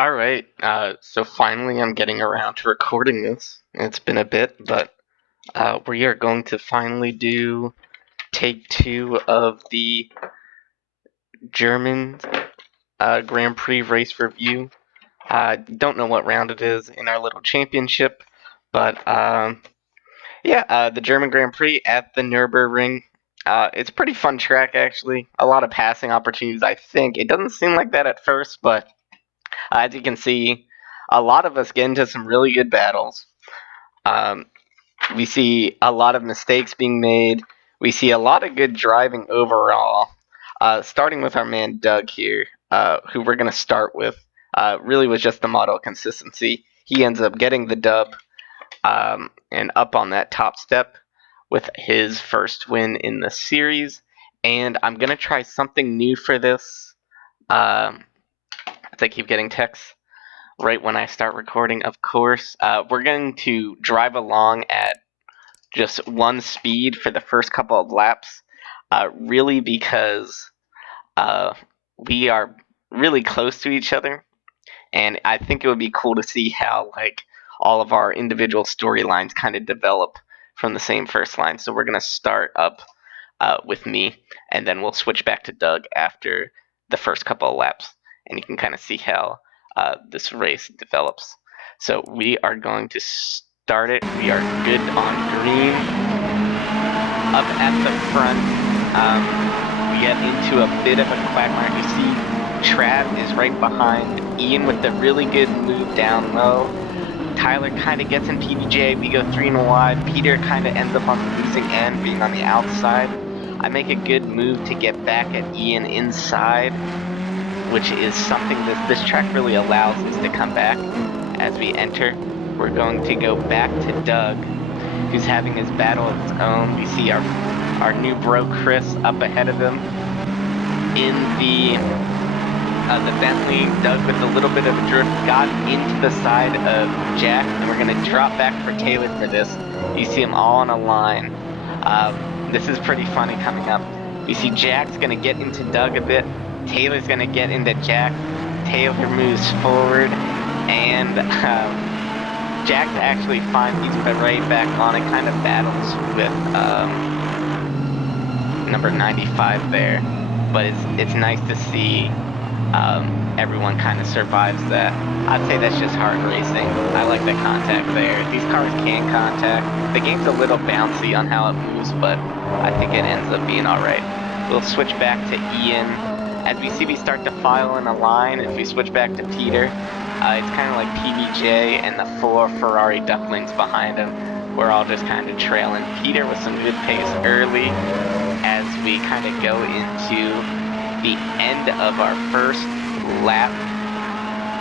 Alright, so finally I'm getting around to recording this. It's been a bit, but we are going to finally do take two of the German Grand Prix race review. Don't know what round it is in our little championship, but the German Grand Prix at the Nurburgring. It's a pretty fun track, actually. A lot of passing opportunities, I think. It doesn't seem like that at first, but as you can see, a lot of us get into some really good battles. Um, we see a lot of mistakes being made. We see a lot of good driving overall. Starting with our man Doug here, who we're going to start with, really was just the model of consistency. He ends up getting the dub and up on that top step with his first win in the series. And I'm going to try something new for this. As I keep getting texts right when I start recording, of course. We're going to drive along at just one speed for the first couple of laps, really because we are really close to each other, and I think it would be cool to see how all of our individual storylines kind of develop from the same first line. So we're gonna start up with me, and then we'll switch back to Doug after the first couple of laps, and you can kind of see how this race develops. So we are going to start it. We are good on green. Up at the front, we get into a bit of a quagmire. You see Trav is right behind Ian with the really good move down low. Tyler kind of gets in PBJ. We go 3 and wide. Peter kind of ends up on the losing end, being on the outside. I make a good move to get back at Ian inside, which is something that this track really allows us to come back as we enter. We're going to go back to Doug, who's having his battle of his own. We see our new bro Chris up ahead of him in the Bentley. Doug with a little bit of a drift got into the side of Jack, and we're going to drop back for Taylor for this. You see them all on a line. This is pretty funny coming up. You see Jack's going to get into Doug a bit. Taylor's going to get into Jack. Taylor moves forward, and Jack actually finds he's right back on it, kind of battles with number 95 there. But it's nice to see everyone kind of survives that. I'd say that's just hard racing. I like the contact there. These cars can contact. The game's a little bouncy on how it moves, but I think it ends up being alright. We'll switch back to Ian. As we see, we start to file in a line. If we switch back to Peter, it's kind of like PBJ and the 4 Ferrari ducklings behind him. We're all just kind of trailing Peter with some good pace early as we kind of go into the end of our first lap.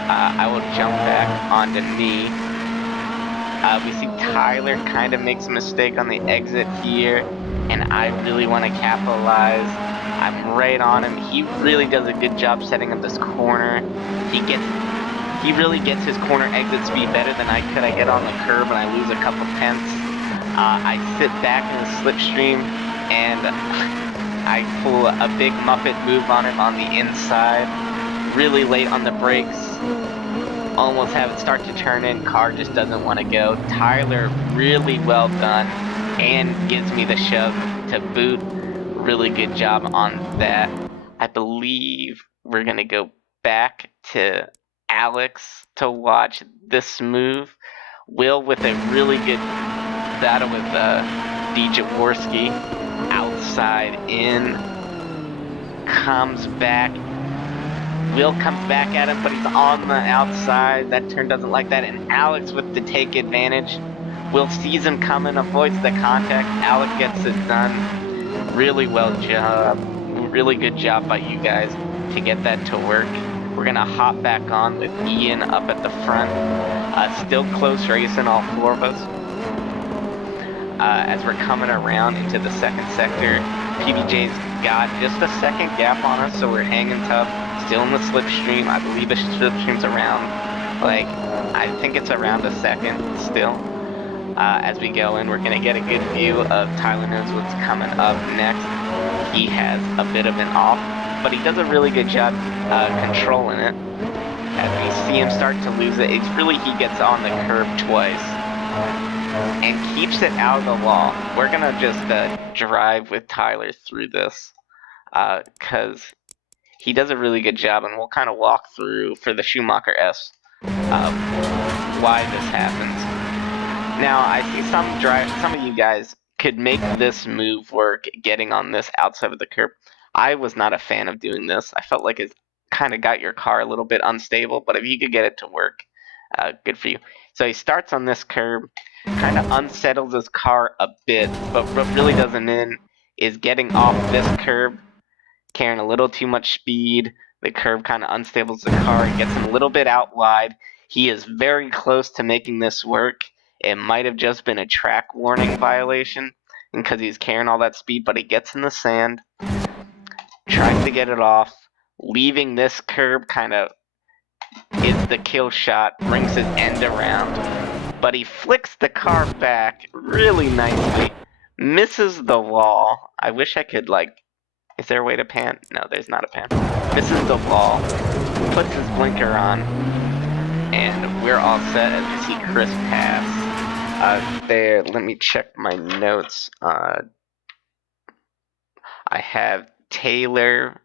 I will jump back onto me. We see Tyler kind of makes a mistake on the exit here, and I really want to capitalize. I'm right on him. He really does a good job setting up this corner. He really gets his corner exit speed better than I could. I get on the curb and I lose a couple tenths. I sit back in the slipstream and I pull a big Muppet move on him on the inside. Really late on the brakes. Almost have it start to turn in. Car just doesn't want to go. Tyler, really well done and gives me the shove to boot. Really good job on that. I believe we're going to go back to Alex to watch this move. Will with a really good battle with D. Jaworski. Outside in. Comes back. Will comes back at him, but he's on the outside. That turn doesn't like that. And Alex with the take advantage. Will sees him coming, avoids the contact. Alex gets it done. Really well job. Really good job by you guys to get that to work. We're going to hop back on with Ian up at the front. Still close racing, all 4 of us. As we're coming around into the second sector, PBJ's got just a second gap on us, so we're hanging tough. Still in the slipstream. I believe the slipstream's around, I think it's around a second still. As we go in, we're going to get a good view of Tyler knows what's coming up next. He has a bit of an off, but he does a really good job controlling it. As we see him start to lose it. It's really he gets on the curb twice and keeps it out of the wall. We're gonna just drive with Tyler through this because he does a really good job, and we'll kind of walk through for the Schumacher S why this happens. Now I see some of you guys could make this move work, getting on this outside of the curb. I was not a fan of doing this. I felt like it kind of got your car a little bit unstable, but if you could get it to work, good for you. So he starts on this curb, kind of unsettles his car a bit, but what really does him in is getting off this curb, carrying a little too much speed. The curb kind of unstables the car. It gets him a little bit out wide. He is very close to making this work. It might have just been a track warning violation because he's carrying all that speed, but he gets in the sand, tries to get it off, leaving this curb kind of is the kill shot, brings his end around, but he flicks the car back really nicely, misses the wall. I wish I could, like, is there a way to pan? No, there's not a pan. Misses the wall, puts his blinker on, and we're all set as we see Chris pass. There, let me check my notes. I have Taylor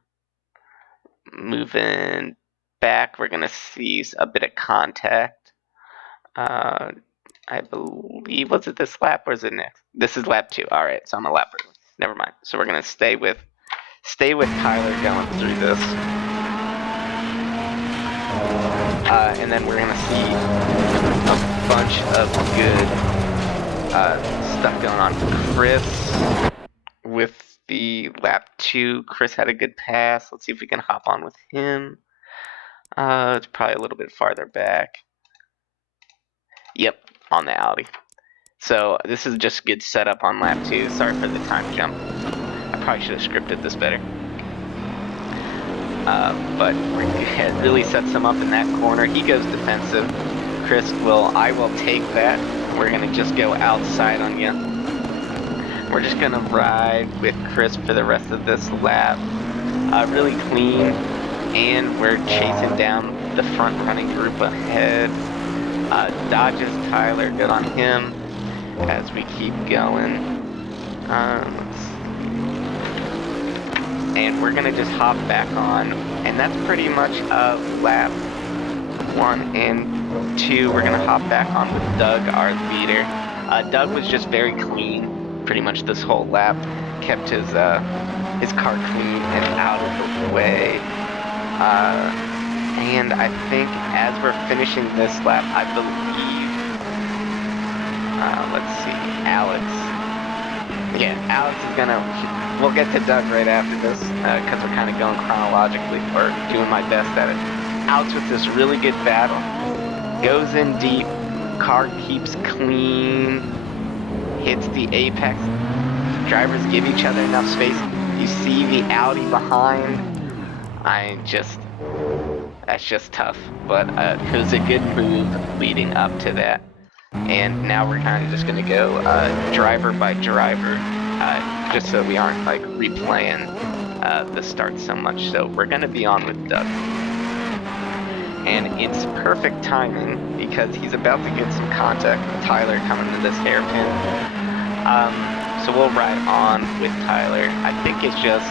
moving back. We're gonna see a bit of contact. I believe, was it this lap or is it next? This is lap 2. All right, so I'm a lap early. Never mind. So we're gonna stay with Tyler going through this. And then we're gonna see a bunch of good stuff going on. Chris with the lap 2. Chris had a good pass. Let's see if we can hop on with him. It's probably a little bit farther back. Yep, on the Audi. So this is just good setup on lap 2. Sorry for the time jump. I probably should have scripted this better. But it really sets him up in that corner. He goes defensive. Chris I will take that. We're gonna just go outside on you. We're just gonna ride with Chris for the rest of this lap. Really clean, and we're chasing down the front running group ahead. Dodges Tyler, good on him as we keep going. And we're gonna just hop back on, and that's pretty much lap 1 and 2. We're gonna hop back on with Doug, our leader. Doug was just very clean pretty much this whole lap, kept his car clean and out of the way. And I think as we're finishing this lap, I believe, let's see, Alex. Yeah, Alex is gonna, we'll get to Doug right after this, because we're kind of going chronologically, or doing my best at it. Alex with this really good battle, goes in deep, car keeps clean, hits the apex, drivers give each other enough space. You see the Audi behind, that's just tough, but it was a good move leading up to that. And now we're kind of just going to go driver by driver, just so we aren't like replaying the start so much. So we're going to be on with Doug. And it's perfect timing because he's about to get some contact with Tyler coming to this hairpin. So we'll ride on with Tyler. I think it's just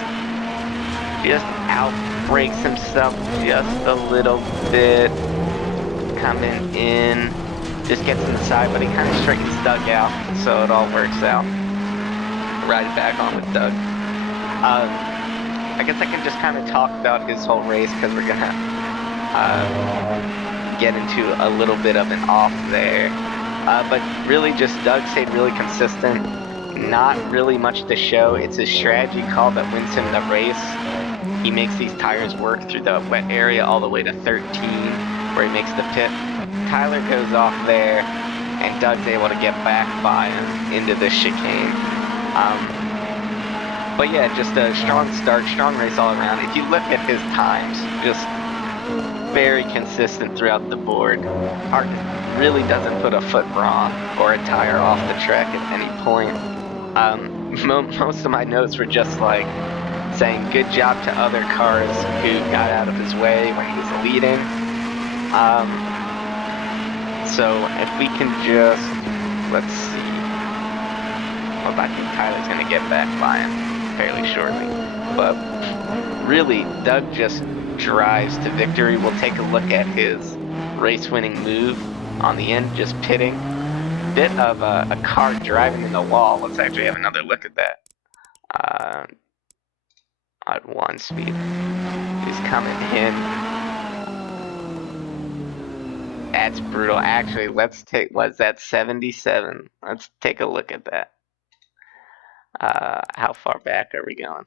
outbrakes himself just a little bit, coming in, just gets inside, but he kind of straightens Doug out, so it all works out. Ride back on with Doug. I guess I can just kind of talk about his whole race because we're gonna get into a little bit of an off there. But really just Doug stayed really consistent. Not really much to show. It's his strategy call that wins him the race. He makes these tires work through the wet area all the way to 13, where he makes the pit. Tyler goes off there, and Doug's able to get back by him into the chicane. But yeah, just a strong start, strong race all around. If you look at his times, just very consistent throughout the board. Art really doesn't put a foot wrong or a tire off the track at any point. Most of my notes were just like saying good job to other cars who got out of his way when he was leading. So if we can just, let's see. Well, I think Tyler's gonna get back by him fairly shortly. But really, Doug just drives to victory. We'll take a look at his race-winning move on the end, just pitting. Bit of a car driving in the wall. Let's actually have another look at that. At 1 speed. He's coming in. That's brutal. Actually, let's take, was that 77? Let's take a look at that. How far back are we going?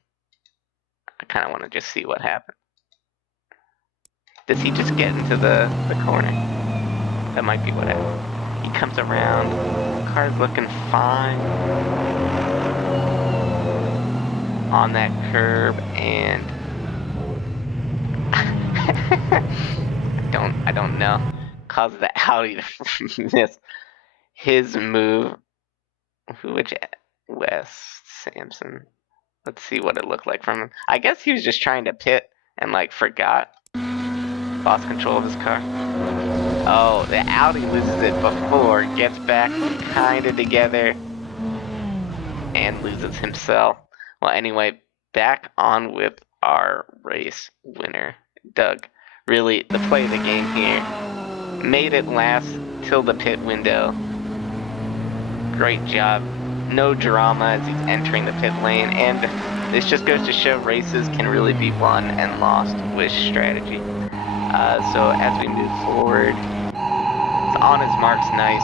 I kind of want to just see what happened. Does he just get into the corner? That might be what happened. He comes around. Car's looking fine on that curb, and I don't know. Caused the Audi to miss his move. Which Wes Sampson? Let's see what it looked like from him. I guess he was just trying to pit and like forgot. Lost control of his car. Oh, the Audi loses it before, gets back kinda together, and loses himself. Well, anyway, back on with our race winner, Doug. Really, the play of the game here. Made it last till the pit window. Great job. No drama as he's entering the pit lane, and this just goes to show races can really be won and lost with strategy. So as we move forward, it's on his marks, nice,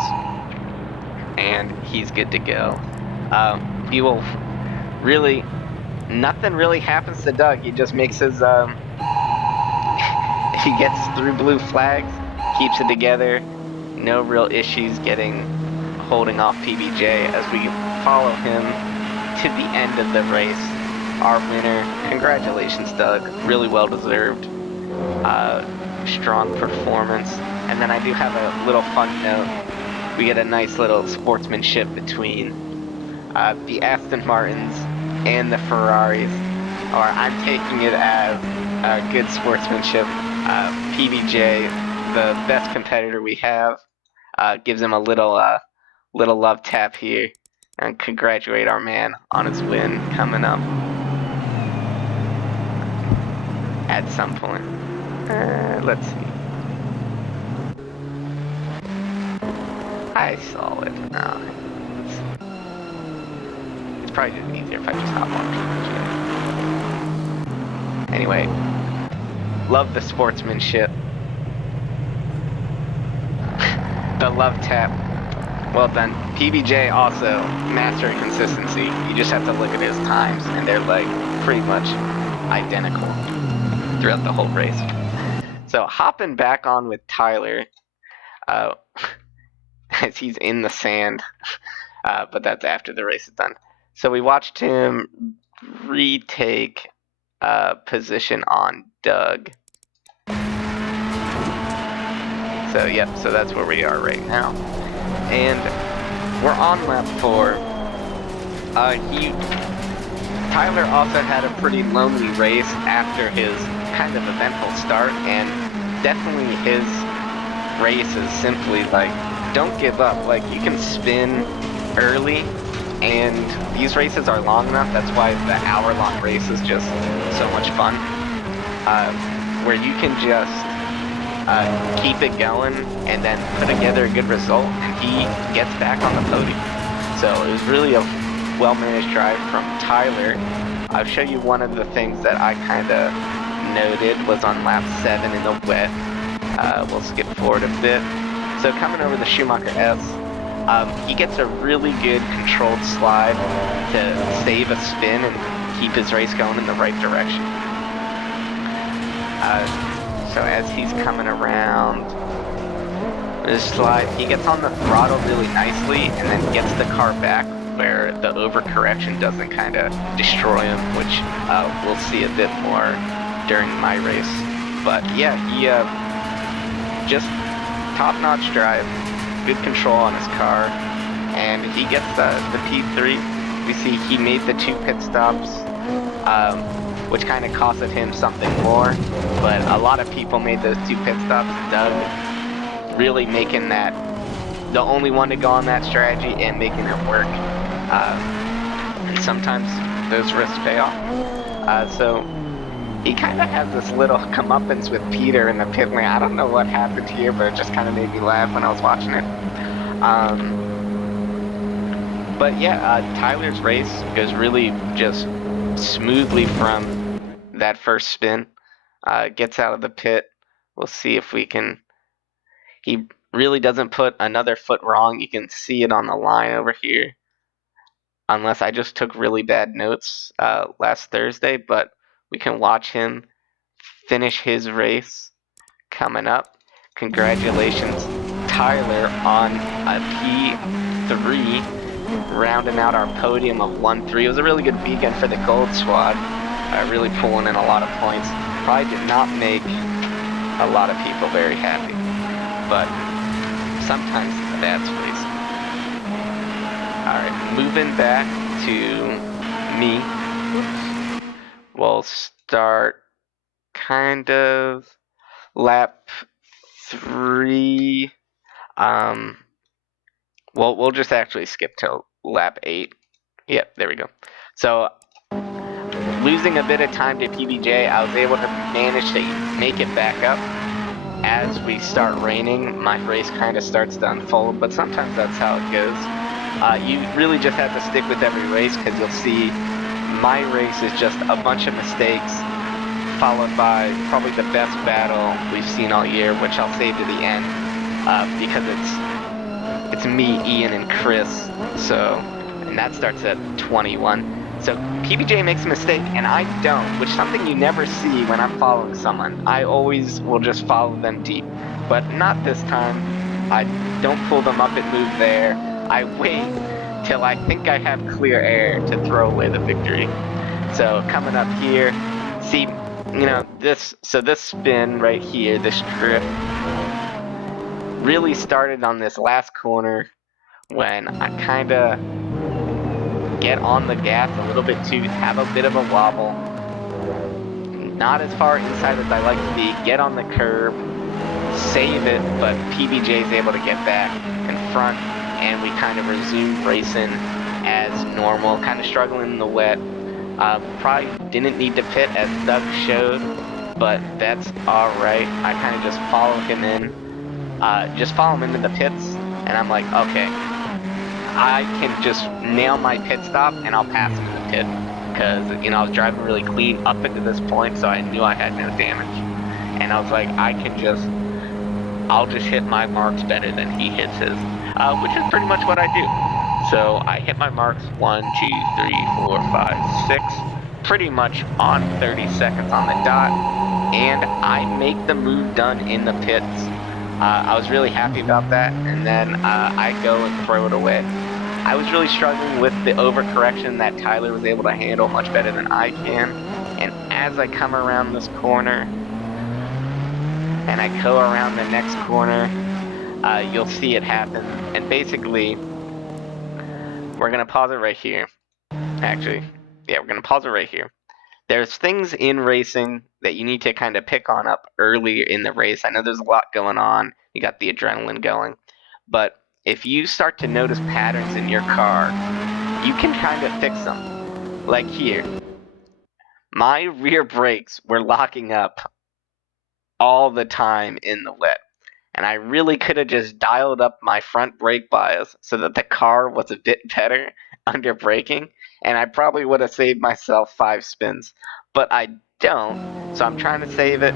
and he's good to go. He will really, nothing really happens to Doug. He just makes his, he gets through blue flags, keeps it together, no real issues holding off PBJ as we follow him to the end of the race. Our winner, congratulations Doug, really well deserved. Strong performance. And then I do have a little fun note. We get a nice little sportsmanship between the Aston Martins and the Ferraris, or I'm taking it as good sportsmanship. PBJ, the best competitor we have, gives him a little love tap here and congratulate our man on his win coming up at some point. Let's see. I saw it. No, it's probably just easier if I just hop on PBJ. Anyway, love the sportsmanship. The love tap. Well done. PBJ also mastered consistency. You just have to look at his times, and they're like pretty much identical throughout the whole race. So hopping back on with Tyler, as he's in the sand, but that's after the race is done. So we watched him retake position on Doug. So yep, so that's where we are right now. And we're on lap 4. Tyler also had a pretty lonely race after his kind of eventful start, and definitely his race is simply like, don't give up. Like, you can spin early, and these races are long enough. That's why the hour-long race is just so much fun, where you can just keep it going and then put together a good result, and he gets back on the podium. So it was really a well-managed drive from Tyler. I'll show you one of the things that I kind of noted was on lap 7 in the wet. We'll skip forward a bit. So coming over the Schumacher S, he gets a really good controlled slide to save a spin and keep his race going in the right direction. So as he's coming around this slide, he gets on the throttle really nicely and then gets the car back where the overcorrection doesn't kind of destroy him, which we'll see a bit more during my race. But yeah, he just top-notch drive, good control on his car, and he gets the P3. We see he made the 2 pit stops, which kind of costed him something more. But a lot of people made those 2 pit stops. Doug really making that the only one to go on that strategy and making it work. And sometimes those risks pay off. So he kind of has this little comeuppance with Peter in the pit lane. I don't know what happened here, but it just kind of made me laugh when I was watching it. But yeah, Tyler's race goes really just smoothly from that first spin. Gets out of the pit. We'll see if we can. He really doesn't put another foot wrong. You can see it on the line over here. Unless I just took really bad notes last Thursday, but we can watch him finish his race coming up. Congratulations, Tyler, on a P3, rounding out our podium of 1-3. It was a really good weekend for the Gold Squad, really pulling in a lot of points. Probably did not make a lot of people very happy, but sometimes that's racing. Alright, moving back to me. We'll start kind of lap 3. We'll just actually skip to lap 8. Yep, there we go. So, losing a bit of time to PBJ, I was able to manage to make it back up. As we start raining, my race kind of starts to unfold, but sometimes that's how it goes. You really just have to stick with every race, because you'll see my race is just a bunch of mistakes, followed by probably the best battle we've seen all year, which I'll save to the end, because it's me, Ian, and Chris. So, and that starts at 21. So PBJ makes a mistake, and I don't, which is something you never see when I'm following someone. I always will just follow them deep, but not this time. I don't pull them up and move there. I wait till I think I have clear air to throw away the victory. So coming up here, see, you know, this spin right here, this drift, really started on this last corner when I kind of get on the gas a little bit too, have a bit of a wobble, not as far inside as I like to be, get on the curb, save it, but PBJ is able to get back in front, and we kind of resume racing as normal, kind of struggling in the wet. Probably didn't need to pit as Doug showed, but that's alright. I kind of just follow him in, into the pits, and I'm like, okay, I can just nail my pit stop and I'll pass him in the pit, because, you know, I was driving really clean up into this point, so I knew I had no damage, and I was like, I'll just hit my marks better than he hits his, which is pretty much what I do. So I hit my marks 1, 2, 3, 4, 5, 6, pretty much on 30 seconds on the dot, and I make the move done in the pits. I was really happy about that, and then I go and throw it away. I was really struggling with the overcorrection that Tyler was able to handle much better than I can, and as I come around this corner, and I go around the next corner, you'll see it happen, and basically, we're going to pause it right here. Actually, yeah, we're going to pause it right here. There's things in racing that you need to kind of pick on up earlier in the race. I know there's a lot going on. You got the adrenaline going. But if you start to notice patterns in your car, you can kind of fix them. Like here. My rear brakes were locking up all the time in the wet. And I really could have just dialed up my front brake bias so that the car was a bit better under braking, and I probably would have saved myself 5 spins. But I don't, so I'm trying to save it.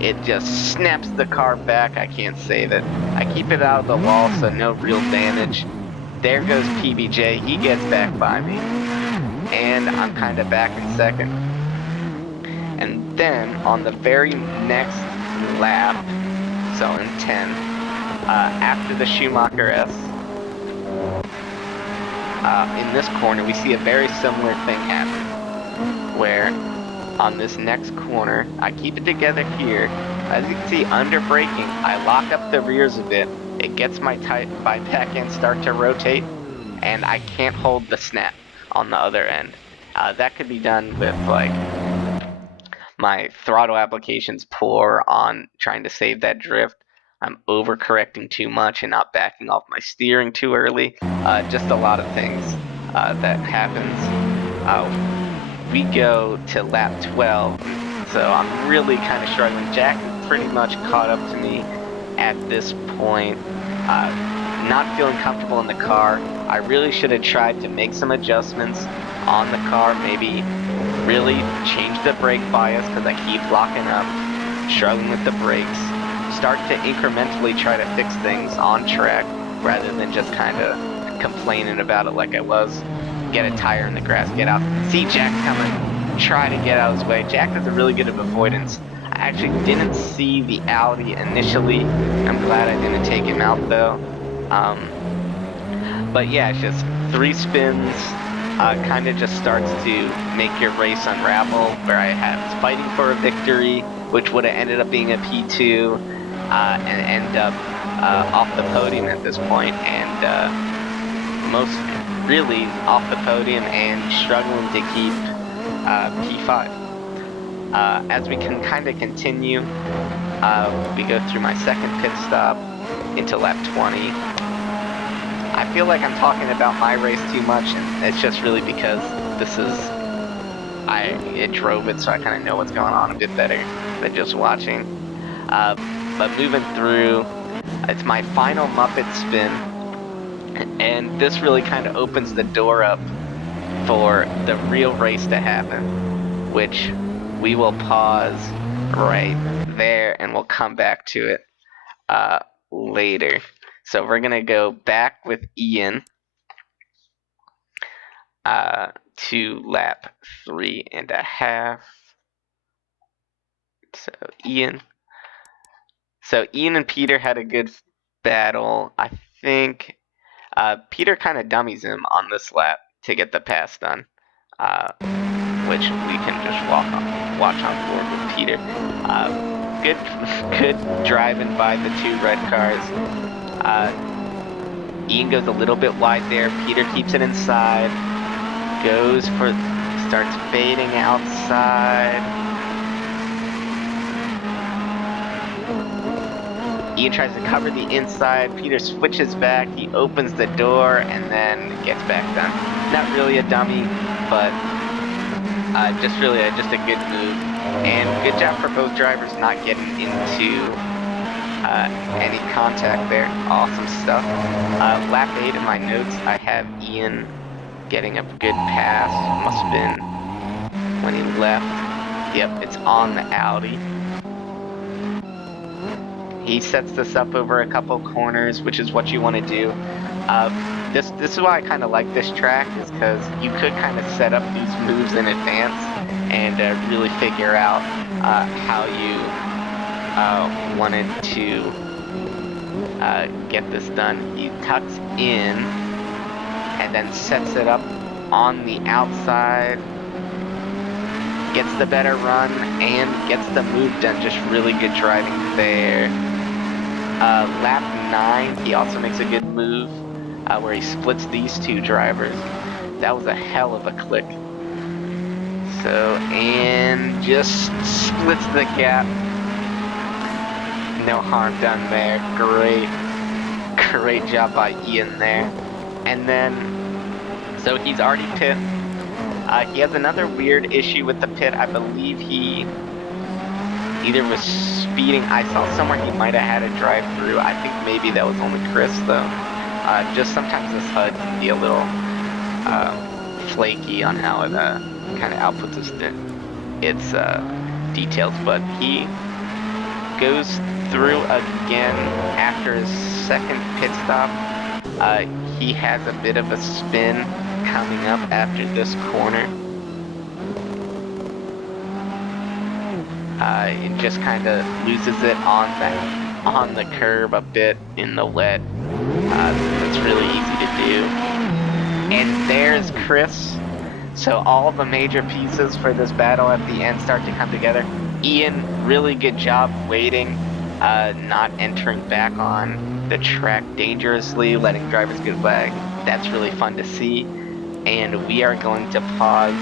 It just snaps the car back. I can't save it. I keep it out of the wall, so no real damage. There goes PBJ. He gets back by me, and I'm kind of back in second. And then on the very next lap, so in 10, after the Schumacher S, in this corner, we see a very similar thing happen, where on this next corner, I keep it together here. As you can see, under braking, I lock up the rears a bit. It gets my back end start to rotate, and I can't hold the snap on the other end. That could be done with, like, my throttle application's poor on trying to save that drift. I'm overcorrecting too much and not backing off my steering too early. Just a lot of things that happens. We go to lap 12, so I'm really kind of struggling. Jack is pretty much caught up to me at this point. Not feeling comfortable in the car. I really should have tried to make some adjustments on the car, maybe really change the brake bias because I keep locking up, struggling with the brakes. Start to incrementally try to fix things on track rather than just kind of complaining about it like I was. Get a tire in the grass, get out. See Jack coming, try to get out of his way. Jack does a really good of avoidance. I actually didn't see the Audi initially. I'm glad I didn't take him out though. But yeah, it's just 3 spins. Kind of just starts to make your race unravel, where I was fighting for a victory, which would have ended up being a P2, and end up off the podium at this point, and most really off the podium and struggling to keep P5. As we can kind of continue, we go through my second pit stop into lap 20. I feel like I'm talking about my race too much, and it's just really because I drove it, so I kind of know what's going on a bit better than just watching. But moving through, it's my final Muppet spin, and this really kind of opens the door up for the real race to happen, which we will pause right there, and we'll come back to it later. So we're going to go back with Ian to lap 3.5. So Ian and Peter had a good battle. I think Peter kind of dummies him on this lap to get the pass done, which we can just watch on board with Peter. Good driving by the 2 red cars. Ian goes a little bit wide there. Peter keeps it inside. Starts fading outside. Ian tries to cover the inside. Peter switches back. He opens the door and then gets back done. Not really a dummy, but just a good move. And good job for both drivers not getting into any contact there. Awesome stuff. Lap 8 in my notes, I have Ian getting a good pass. Must have been when he left. Yep, it's on the Audi. He sets this up over a couple corners, which is what you want to do. This is why I kind of like this track, is because you could kind of set up these moves in advance and really figure out how you wanted to get this done. He tucks in and then sets it up on the outside, gets the better run and gets the move done. Just really good driving there. Lap 9, he also makes a good move where he splits these 2 drivers. That was a hell of a click. So, and just splits the gap. No harm done there. Great job by Ian there. And then, so he's already pit. He has another weird issue with the pit. I believe he either was speeding. I saw somewhere he might have had a drive through. I think maybe that was only Chris though. Just sometimes this HUD can be a little flaky on how it kind of outputs its details, but he goes through again after his second pit stop. He has a bit of a spin coming up after this corner. It just kind of loses it on the curb a bit in the wet. It's really easy to do. And there's Chris. So all the major pieces for this battle at the end start to come together. Ian, really good job waiting, not entering back on the track dangerously, letting drivers get back. That's really fun to see. And we are going to pause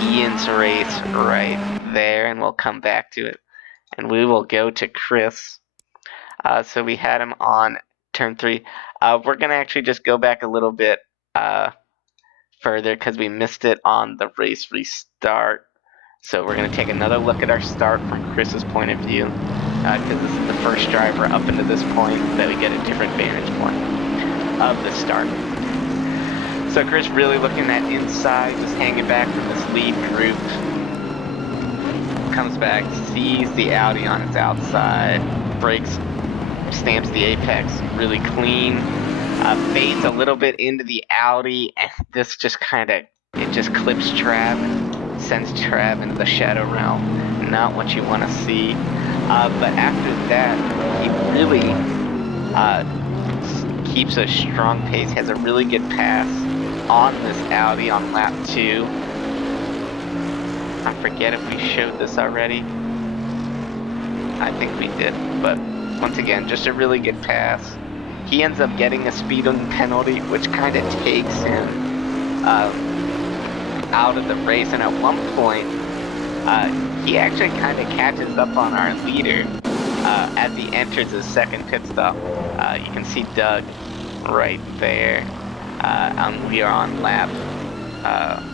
Ian's race right there, and we'll come back to it. And we will go to Chris. So we had him on turn 3. We're going to actually just go back a little bit further because we missed it on the race restart. So we're going to take another look at our start from Chris's point of view, because this is the first driver up into this point that we get a different vantage point of the start. So Chris really looking at inside, just hanging back from this lead group. Comes back, sees the Audi on its outside, brakes, stamps the apex really clean, fades a little bit into the Audi, and this just it just clips Trav, sends Trav into the shadow realm. Not what you want to see. But after that, he really keeps a strong pace, has a really good pass on this Audi on lap 2. I forget if we showed this already. I think we did, but once again, just a really good pass. He ends up getting a speeding penalty, which kind of takes him out of the race, and at one point, he actually kind of catches up on our leader as he enters his second pit stop. You can see Doug right there, and we are on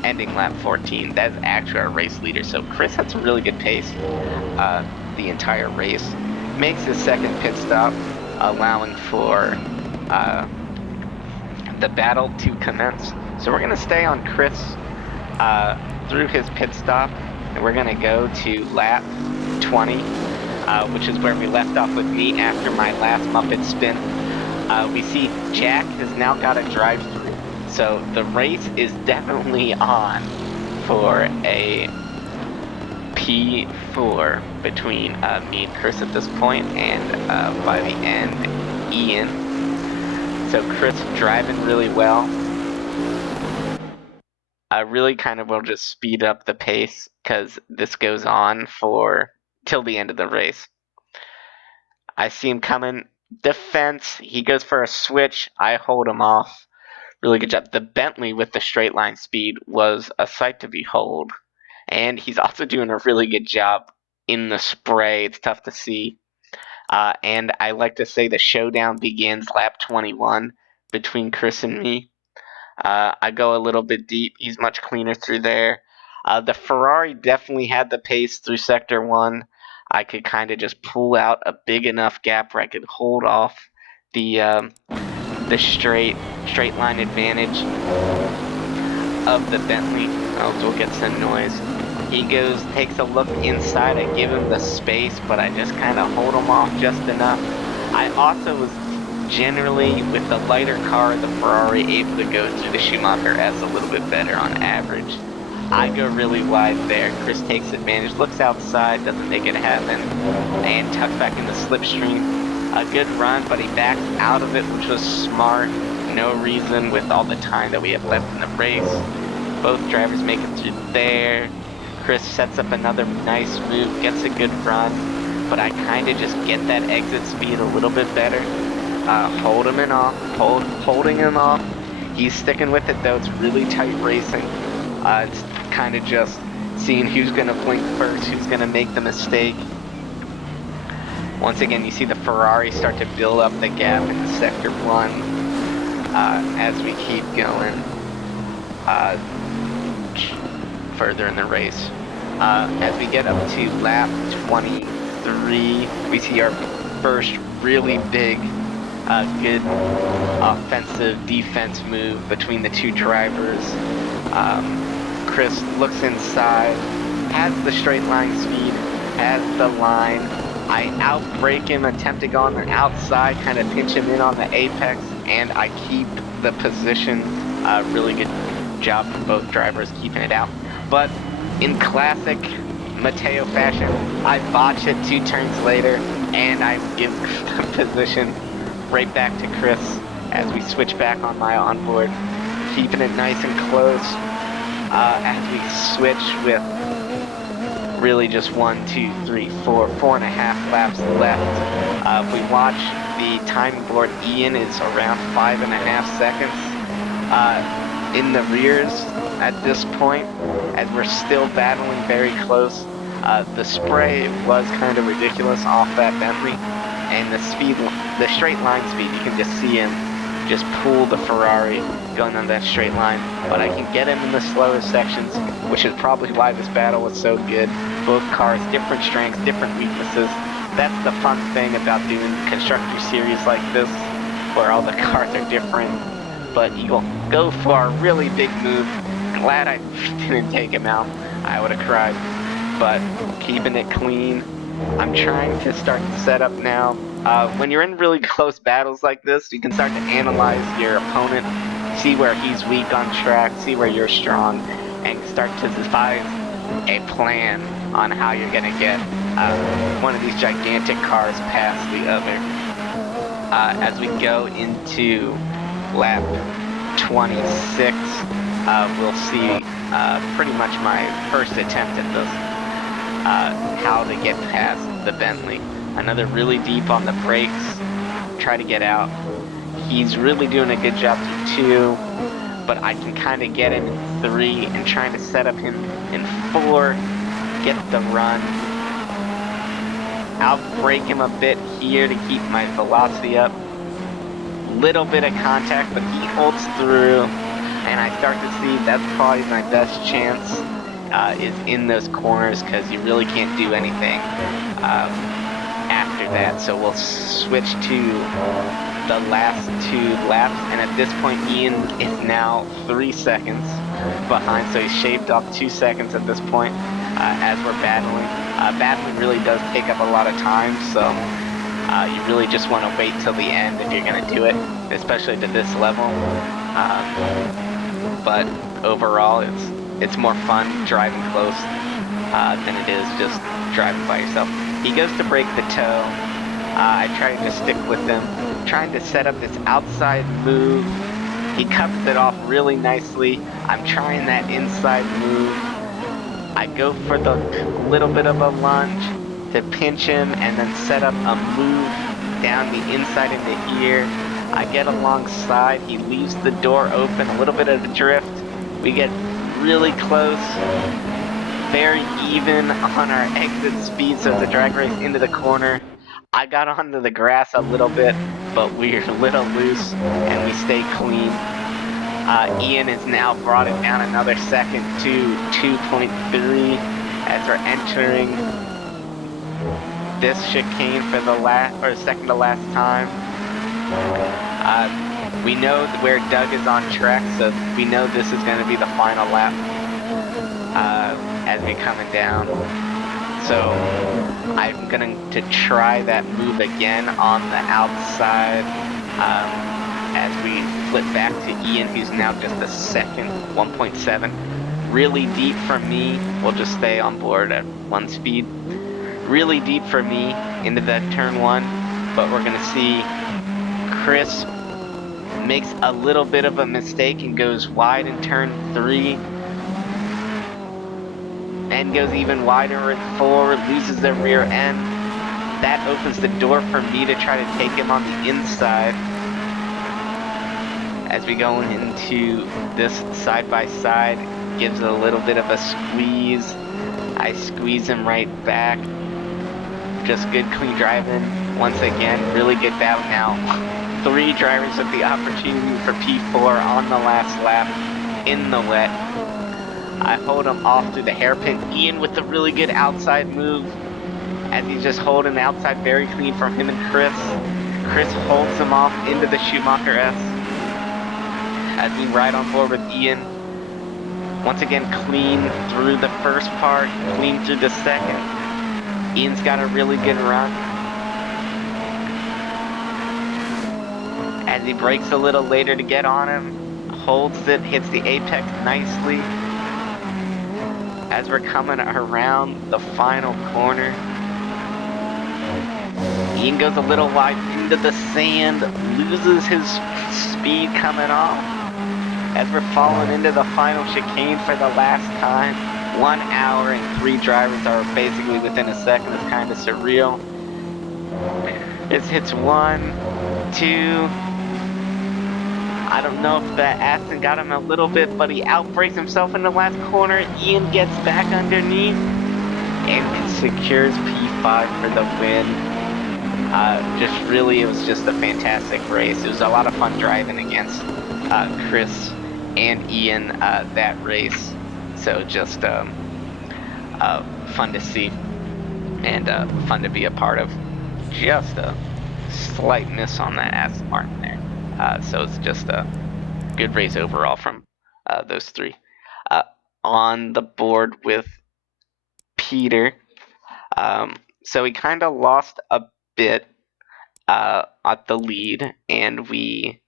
ending lap 14. That's actually our race leader. So Chris had some really good pace the entire race. Makes his second pit stop, allowing for the battle to commence. So we're going to stay on Chris through his pit stop, and we're going to go to lap 20, which is where we left off with me after my last Muppet spin. We see Jack has now got a drive-through. So the race is definitely on for a P4 between me and Chris at this point, and by the end, Ian. So Chris driving really well. I really kind of will just speed up the pace because this goes on for till the end of the race. I see him coming. Defense, he goes for a switch. I hold him off. Really good job. The Bentley with the straight line speed was a sight to behold. And he's also doing a really good job in the spray. It's tough to see. And I like to say the showdown begins lap 21 between Chris and me. I go a little bit deep. He's much cleaner through there. The Ferrari definitely had the pace through Sector 1. I could kind of just pull out a big enough gap where I could hold off the straight line advantage of the Bentley. Oh, we'll get some noise. He goes, takes a look inside. I give him the space, but I just kind of hold him off just enough. I also was generally, with the lighter car, the Ferrari, able to go through the Schumacher S a little bit better on average. I go really wide there. Chris takes advantage, looks outside, doesn't make it happen, and tucks back in the slipstream. A good run, but he backs out of it, which was smart. No reason with all the time that we have left in the race. Both drivers make it through there. Chris sets up another nice move, gets a good run, but I kind of just get that exit speed a little bit better. Holding him off. He's sticking with it though. It's really tight racing. It's kind of just seeing who's going to blink first, who's going to make the mistake. Once again, you see the Ferrari start to build up the gap in Sector 1 as we keep going further in the race. As we get up to lap 23, we see our first really big, good offensive defense move between the two drivers. Chris looks inside, has the straight line speed, has the line. I outbrake him, attempt to go on the outside, kind of pinch him in on the apex, and I keep the position. Really good job from both drivers keeping it out. But in classic Matteo fashion, I botch it 2 turns later, and I give the position right back to Chris as we switch back on my onboard, keeping it nice and close as we switch with really just 4.5 laps left. If we watch the timing board, Ian is around 5.5 seconds in the rears at this point, as we're still battling very close. The spray was kind of ridiculous off that Bentley, and the straight line speed, you can just see him just pull the Ferrari going on that straight line. But I can get him in the slower sections, which is probably why this battle was so good. Both cars, different strengths, different weaknesses. That's the fun thing about doing Constructor Series like this, where all the cars are different, but you'll go for a really big move. Glad I didn't take him out. I would have cried. But keeping it clean. I'm trying to start the setup now. When you're in really close battles like this, you can start to analyze your opponent, see where he's weak on track, see where you're strong, and start to devise a plan on how you're going to get one of these gigantic cars past the other. As we go into lap 26, we'll see pretty much my first attempt at this. How to get past the Bentley. Another really deep on the brakes, try to get out. He's really doing a good job to 2, but I can kind of get him in 3 and trying to set up him in 4, get the run. I'll brake him a bit here to keep my velocity up. Little bit of contact, but he holds through, and I start to see that's probably my best chance. Is in those corners, because you really can't do anything after that. So we'll switch to the last 2 laps, and at this point Ian is now 3 seconds behind, so he's shaved off 2 seconds at this point as we're battling. Battling really does take up a lot of time, so you really just want to wait till the end if you're going to do it, especially to this level. But overall, it's more fun driving close than it is just driving by yourself. He goes to break the toe. I try to just stick with him, trying to set up this outside move. He cuts it off really nicely. I'm trying that inside move. I go for the little bit of a lunge to pinch him and then set up a move down the inside into here. I get alongside. He leaves the door open, a little bit of a drift. We get really close, very even on our exit speed, so it's a drag race into the corner. I got onto the grass a little bit, but we're a little loose, and we stay clean. Ian has now brought it down another second to 2.3 as we're entering this chicane for the second to last time. We know where Doug is on track, so we know this is going to be the final lap as we're coming down. So I'm going to try that move again on the outside as we flip back to Ian, who's now just a second, 1.7. Really deep for me. We'll just stay on board at 1 speed. Really deep for me into that turn 1, but we're going to see Chris makes a little bit of a mistake and goes wide in turn 3, and goes even wider in 4, loses the rear end. That opens the door for me to try to take him on the inside. As we go into this side-by-side, gives it a little bit of a squeeze. I squeeze him right back. Just good, clean driving. Once again, really good battle now. 3 drivers with the opportunity for P4 on the last lap in the wet. I hold him off through the hairpin. Ian with a really good outside move as he's just holding the outside very clean from him and Chris. Chris holds him off into the Schumacher S as we ride on board with Ian. Once again, clean through the first part, clean through the second. Ian's got a really good run. As he brakes a little later to get on him, holds it, hits the apex nicely. As we're coming around the final corner, Ian goes a little wide into the sand, loses his speed coming off. As we're falling into the final chicane for the last time, 1 hour and 3 drivers are basically within a second. It's kind of surreal. It hits 1, 2. I don't know if that accident got him a little bit, but he outbrakes himself in the last corner. Ian gets back underneath, and secures P5 for the win. It was just a fantastic race. It was a lot of fun driving against Chris and Ian that race. So just fun to see and fun to be a part of. Just a slight miss on that Aston Martin there. So it's just a good race overall from those three. On the board with Peter, so he kind of lost a bit at the lead, and we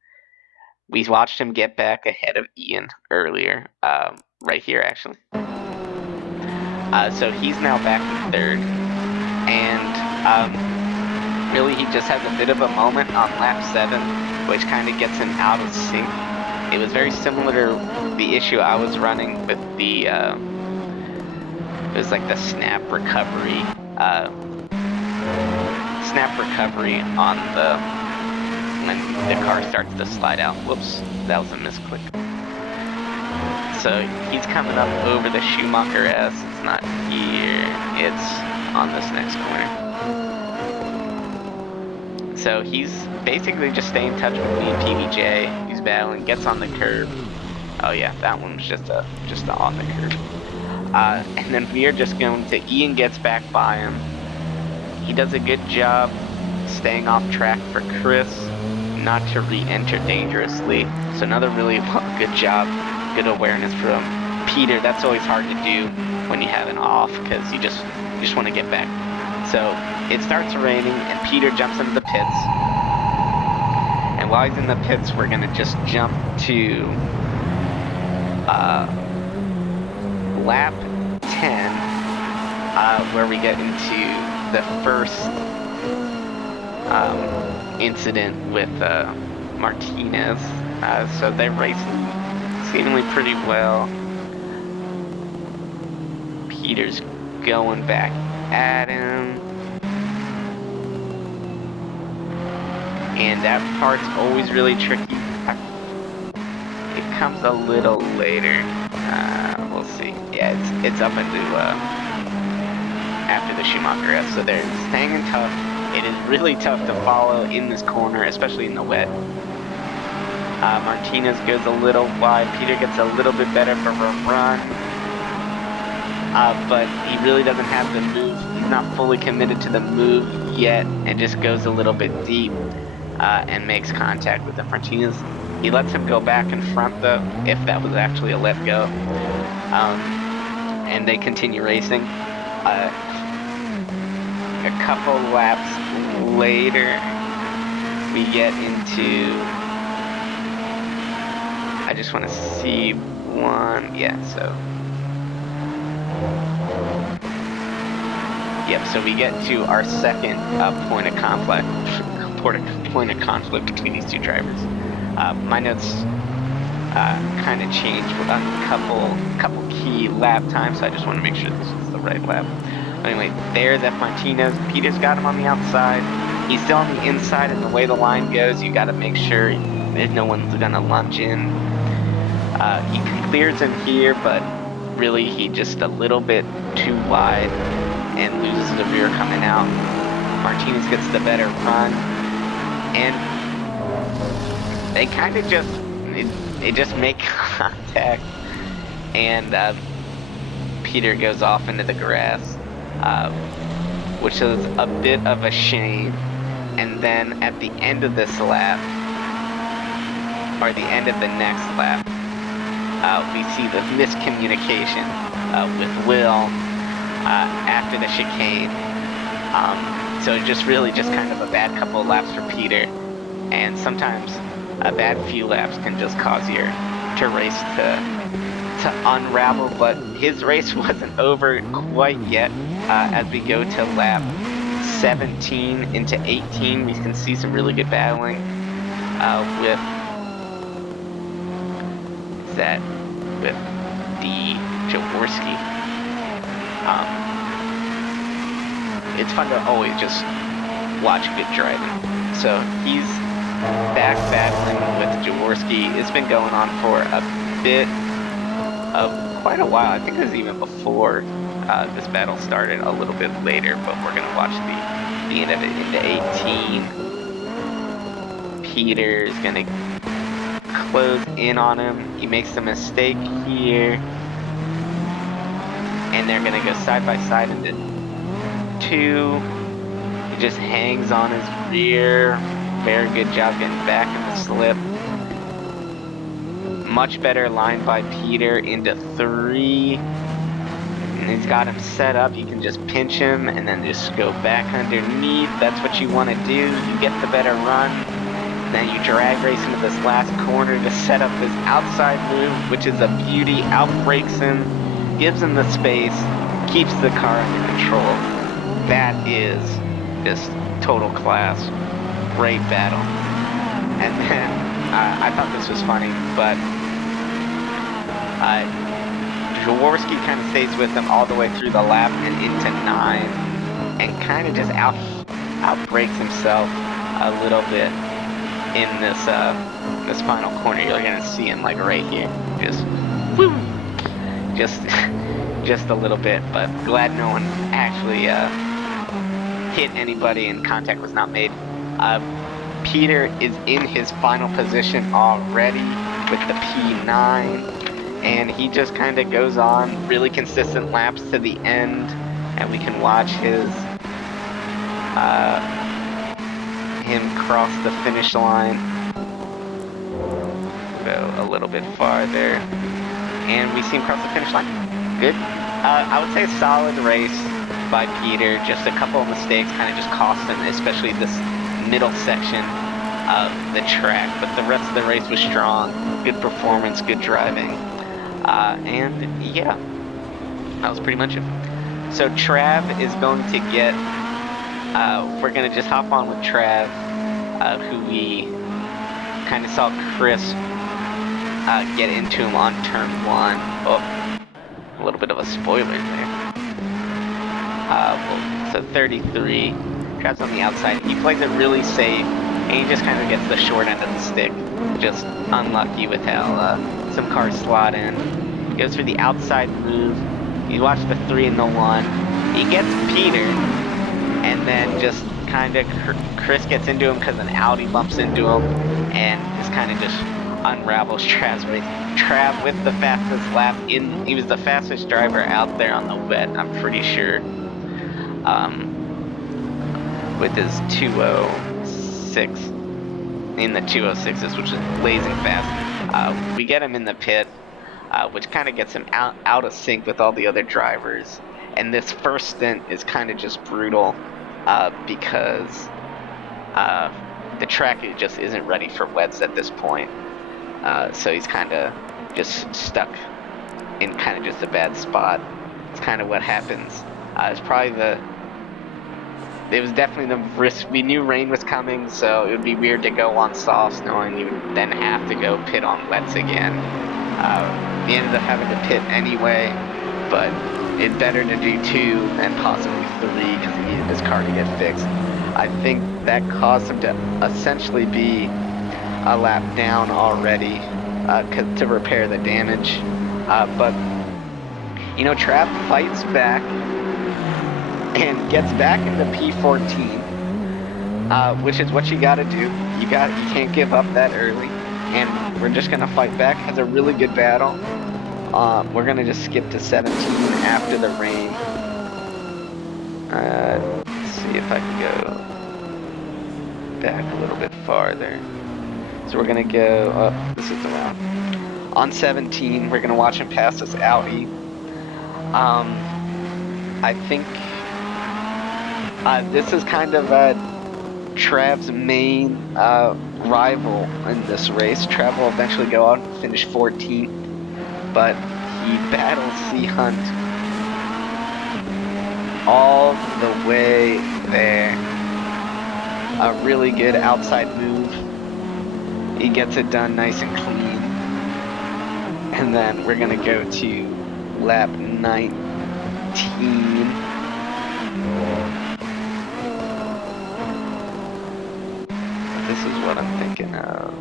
watched him get back ahead of Ian earlier, right here actually. So he's now back in third, and really he just has a bit of a moment on lap 7, which kind of gets him out of sync. It was very similar to the issue I was running with the, it was like the snap recovery on when the car starts to slide out. Whoops, that was a misclick. So he's coming up over the Schumacher S. It's not here, it's on this next corner. So he's basically just staying in touch with me and PBJ. He's battling, gets on the curb. Oh yeah, that one's just on the curb. And then we are just going to, Ian gets back by him. He does a good job staying off track for Chris, not to re-enter dangerously. So another really good job, good awareness from Peter. That's always hard to do when you have an off, because you just want to get back. So it starts raining, and Peter jumps into the pits. And while he's in the pits, we're gonna just jump to lap 10, where we get into the first incident with Martinez. So they're racing seemingly pretty well. Peter's going back at him. And that part's always really tricky. It comes a little later. We'll see. Yeah, it's up into after the Schumacher S. So they're staying in tough. It is really tough to follow in this corner, especially in the wet. Martinez goes a little wide. Peter gets a little bit better for a run. But he really doesn't have the move. He's not fully committed to the move yet, and just goes a little bit deep and makes contact with the Martinez. He lets him go back in front though, if that was actually a let go. And they continue racing. A couple laps later, we get into, I just want to see one, yeah, so. Yep, so we get to our second point of conflict between these two drivers. My notes kind of changed with a couple key lap times, so I just want to make sure this is the right lap. Anyway, there's F. Martinez. Peter's got him on the outside. He's still on the inside, and the way the line goes, you got to make sure that no one's gonna lunge in. He clears him here, but really he just a little bit too wide and loses the rear coming out. Martinez gets the better run, and they kind of just make contact, and Peter goes off into the grass, which is a bit of a shame. And then at the end of this lap, or the end of the next lap, we see the miscommunication with Will after the chicane. So just really just kind of a bad couple of laps for Peter, and sometimes a bad few laps can just cause your race to unravel. But his race wasn't over quite yet. As we go to lap 17 into 18, we can see some really good battling with the Jaworski. It's fun to always just watch good driving. So he's back battling with Jaworski. It's been going on for a bit of quite a while. I think it was even before This battle started a little bit later, but we're gonna watch the end of it into 18. Peter is gonna close in on him. He makes a mistake here, and they're gonna go side by side into 2. He just hangs on his rear. Very good job getting back in the slip. Much better line by Peter into 3. And he's got him set up. You can just pinch him and then just go back underneath. That's what you want to do. You get the better run. Then you drag race into this last corner to set up this outside move, which is a beauty. Outbrakes him, gives him the space, keeps the car under control. That is just total class. Great battle. And then I thought this was funny, but Jaworski kind of stays with him all the way through the lap and into 9, and kind of just outbrakes himself a little bit in this final corner. You're gonna see him like right here, just woo, just a little bit. But glad no one actually hit anybody and contact was not made. Peter is in his final position already with the P9, and he just kind of goes on really consistent laps to the end, and we can watch him cross the finish line. Go a little bit farther, and we see him cross the finish line. Good. I would say a solid race by Peter. Just a couple of mistakes kind of just cost him, especially this middle section of the track, but the rest of the race was strong. Good performance, good driving, and yeah, that was pretty much it. So Trav is going to get, we're going to just hop on with Trav, who we kind of saw Chris get into him on turn 1. Oh, a little bit of a spoiler there. So 33, Trav's on the outside. He plays it really safe, and he just kind of gets the short end of the stick. Just unlucky with how some cars slot in. He goes for the outside move. You watch the 3 and the 1. He gets Peter, and then just kind of Chris gets into him because an Audi bumps into him, and just kind of just unravels Trav's race. Trav with the fastest lap in. He was the fastest driver out there on the wet, I'm pretty sure. With his 206 in the 206s, which is blazing fast. We get him in the pit, which kind of gets him out of sync with all the other drivers. And this first stint is kind of just brutal because the track just isn't ready for wets at this point. So he's kind of just stuck in kind of just a bad spot. It's kind of what happens. It's probably it was definitely the risk. We knew rain was coming, so it would be weird to go on softs knowing you would then have to go pit on wets again. We ended up having to pit anyway, but it's better to do 2 and possibly 3 because he needed his car to get fixed. I think that caused him to essentially be a lap down already to repair the damage. But, you know, Trav fights back and gets back into P14, which is what you gotta do. You can't give up that early, and we're just gonna fight back. Has a really good battle. We're gonna just skip to 17 after the rain. Let's see if I can go back a little bit farther. So we're gonna go up. This is the round. On 17, we're gonna watch him pass this Audi. I think this is kind of Trav's main rival in this race. Trav will eventually go out and finish 14th, but he battles C. Hunt all the way there. A really good outside move. He gets it done nice and clean. And then we're gonna go to lap 19. This is what I'm thinking of.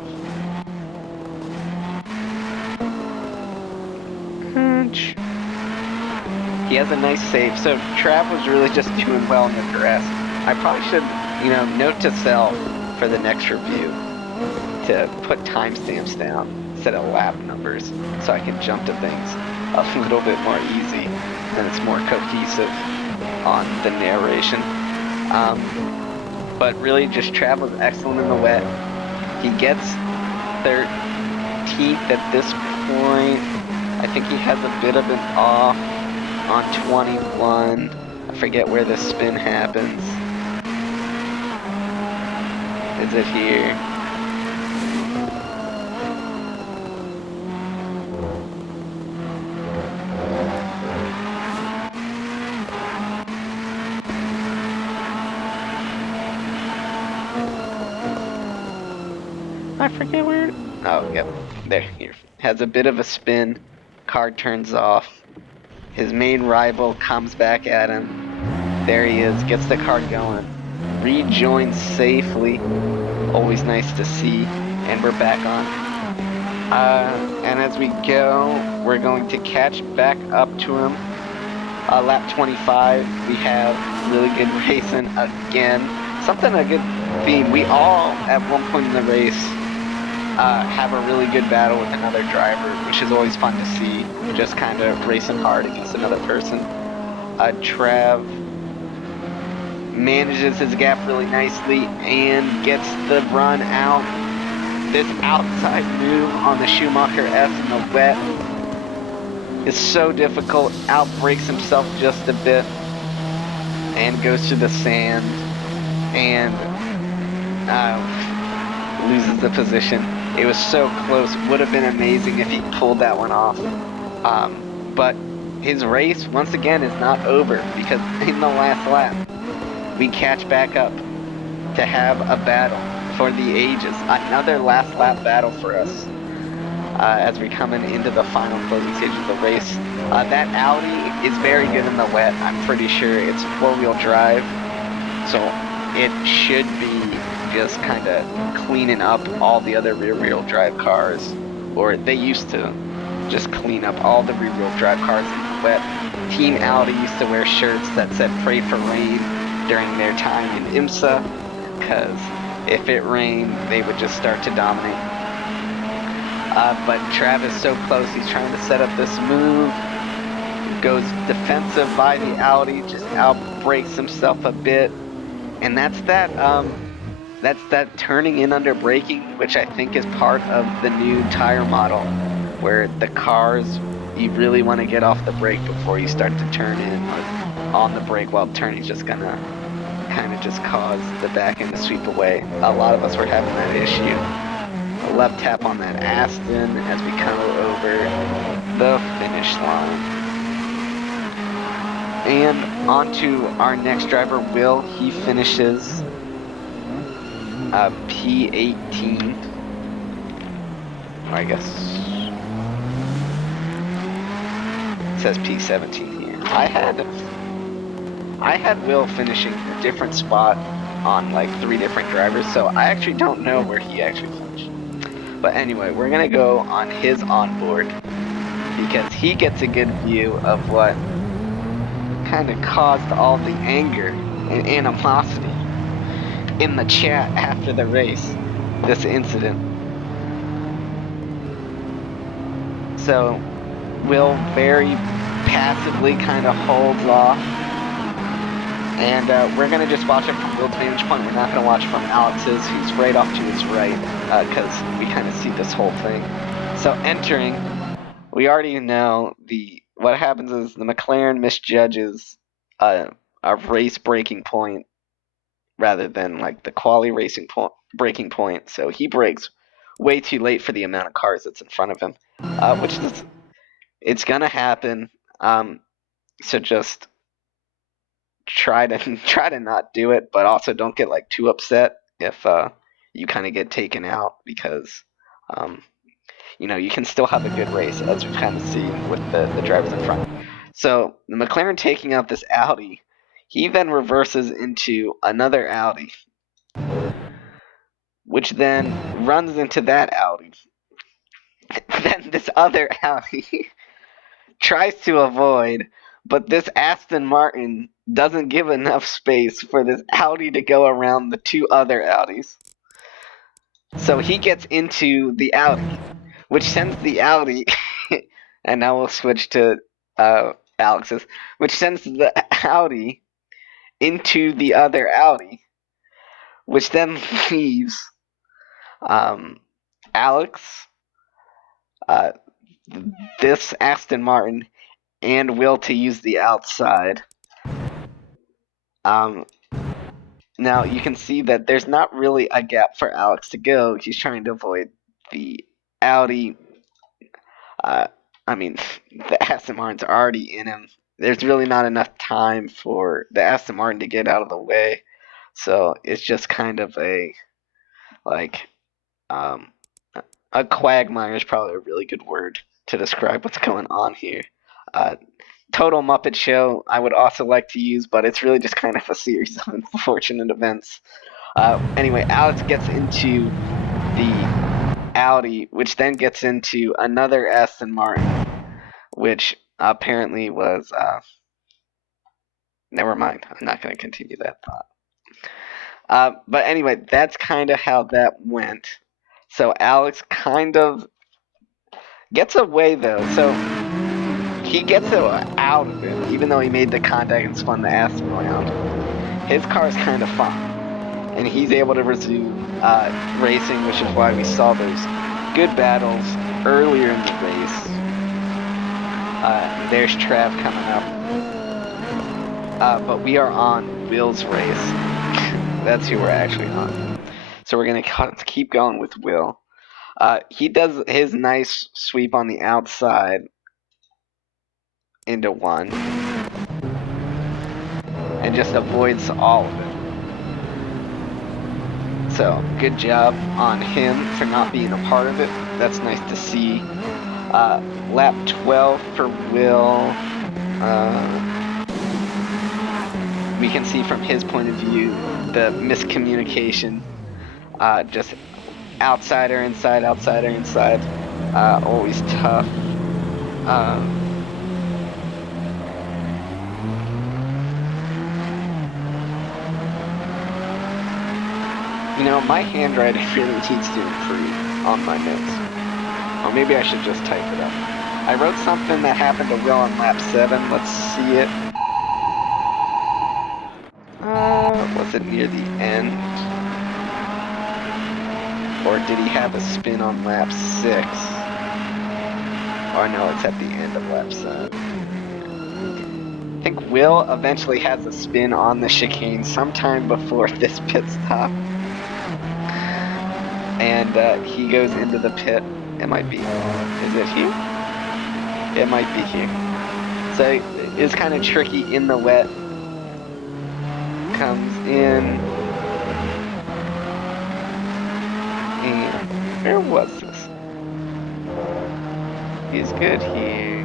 He has a nice save. So Trav was really just doing well in the grass. I probably should, note to self for the next review to put timestamps down instead of lap numbers so I can jump to things a little bit more easy and it's more cohesive on the narration. But really, just Trav was excellent in the wet. He gets 13th at this point. I think he has a bit of an off on 21. I forget where the spin happens. Is it here? I forget where. Oh, yep. There. Here. Has a bit of a spin. Car turns off. His main rival comes back at him. There he is. Gets the car going. Rejoins safely. Always nice to see. And we're back on. And as we go, we're going to catch back up to him. Lap 25, we have really good racing again. Something a good theme. We all, at one point in the race, have a really good battle with another driver, which is always fun to see. Just kind of racing hard against another person. Trav manages his gap really nicely and gets the run out. This outside move on the Schumacher S in the wet is so difficult. Outbreaks himself just a bit and goes to the sand and loses the position. It was so close. Would have been amazing if he pulled that one off. But his race, once again, is not over because in the last lap, we catch back up to have a battle for the ages. Another last lap battle for us as we're coming into the final closing stage of the race. That Audi is very good in the wet. I'm pretty sure it's four-wheel drive, so it should be just kind of cleaning up all the other rear-wheel drive cars, or they used to just clean up all the rear-wheel drive cars in the wet. Team Audi used to wear shirts that said "Pray for Rain" during their time in IMSA, because if it rained, they would just start to dominate. But Trav is so close. He's trying to set up this move. Goes defensive by the Audi, just outbrakes himself a bit, and that's that turning in under braking, which I think is part of the new tire model, where the cars, you really want to get off the brake before you start to turn in, or on the brake while turning is just gonna kind of just cause the back end to sweep away. A lot of us were having that issue. A left tap on that Aston as we come over the finish line. And on to our next driver, Will. He finishes P18. Or I guess it says P17 here. I had Will finishing a different spot on like 3 different drivers, so I actually don't know where he actually finished. But anyway, we're gonna go on his onboard because he gets a good view of what kind of caused all the anger and animosity in the chat after the race, this incident. So Will very passively kind of holds off, and we're gonna just watch it from Will's vantage point. We're not gonna watch from Alex's, who's right off to his right, because we kind of see this whole thing. So entering, we already know what happens is the McLaren misjudges a race breaking point rather than like the quali racing breaking point. So he brakes way too late for the amount of cars that's in front of him, which is it's gonna happen. So just try to not do it, but also don't get like too upset if you kind of get taken out because you can still have a good race, as we've kind of seen with the drivers in front. So the McLaren taking out this Audi, he then reverses into another Audi, which then runs into that Audi. Then this other Audi tries to avoid, But this Aston Martin doesn't give enough space for this Audi to go around the two other Audis. So he gets into the Audi, which sends the Audi, and now we'll switch to Alex's, which sends the Audi into the other Audi, which then leaves Alex, uh, this Aston Martin, and Will to use the outside. Now you can see that there's not really a gap for Alex to go. He's trying to avoid the Audi. I mean, the Aston Martin's already in him. There's really not enough time for the Aston Martin to get out of the way. So it's just kind of a, like, a quagmire is probably a really good word to describe what's going on here. Total Muppet Show I would also like to use, but it's really just kind of a series of unfortunate events. Anyway, Alex gets into the Audi, which then gets into another Aston Martin, which apparently was. Never mind. I'm not going to continue that thought. But anyway, that's kind of how that went. So Alex kind of gets away, though. So he gets out of it, even though he made the contact and spun the Aston around. His car is kind of fine, and he's able to resume racing, which is why we saw those good battles earlier in the race. There's Trav coming up. But we are on Will's race. That's who we're actually on. So we're going to keep going with Will. He does his nice sweep on the outside into one. And just avoids all of it. So, good job on him for not being a part of it. That's nice to see. Lap 12 for Will. We can see from his point of view the miscommunication. Just outsider, inside, outsider, inside. Always tough. You know, my handwriting really needs to improve on my notes. Or maybe I should just type it up. I wrote something that happened to Will on lap 7. Let's see it. Was it near the end? Or did he have a spin on lap 6? Or no, it's at the end of lap 7. I think Will eventually has a spin on the chicane sometime before this pit stop. And he goes into the pit. It might be. Is it here? It might be here. So it's kind of tricky in the wet. Comes in. And where was this? He's good here.